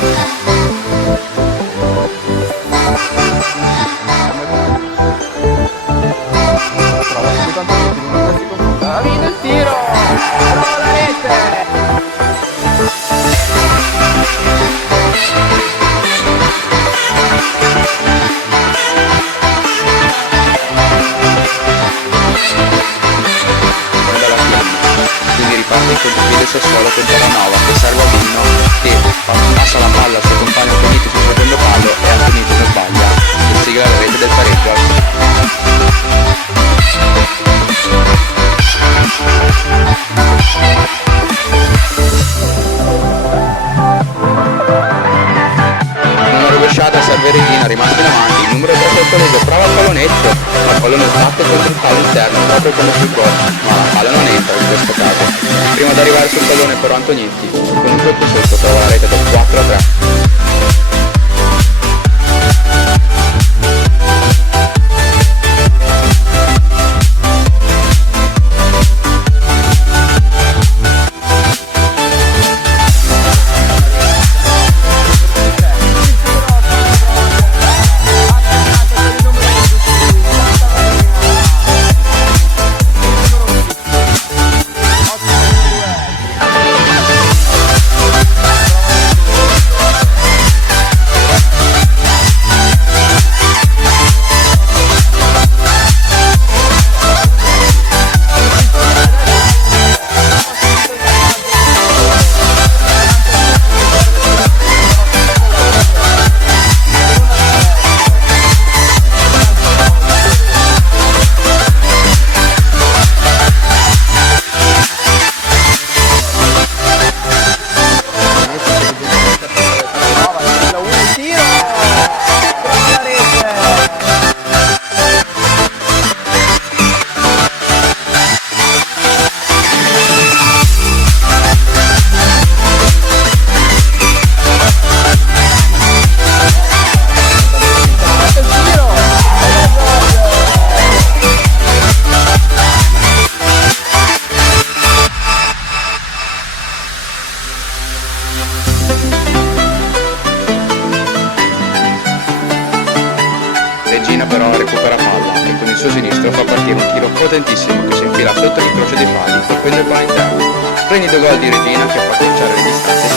Prova subito Antonietti, non si confronta. Ha vinto il tiro! Bravo la rete! Quindi riparte il contropiede Sassuolo contro la Nova che serve a Vino che passa la palla al suo compagno Antonietti sul secondo palo e Antonietti non sbaglia e sigla la rete del pareggio. Una rovesciata serve Regina rimasta in avanti, il numero 3 Tortoreso prova il pallonetto, ma il pallone sbatte contro il palo interno proprio come sul gol, ma la palla non entra in questo caso. Prima di arrivare sul pallone però Antonietti, con un colpo sotto trova la rete del 4-3. Regina però recupera palla e con il suo sinistro fa partire un tiro potentissimo che si infila sotto l'incrocio dei pali colpendo il palo interno. Prendi 2 gol di Regina che fa accorciare le distanze.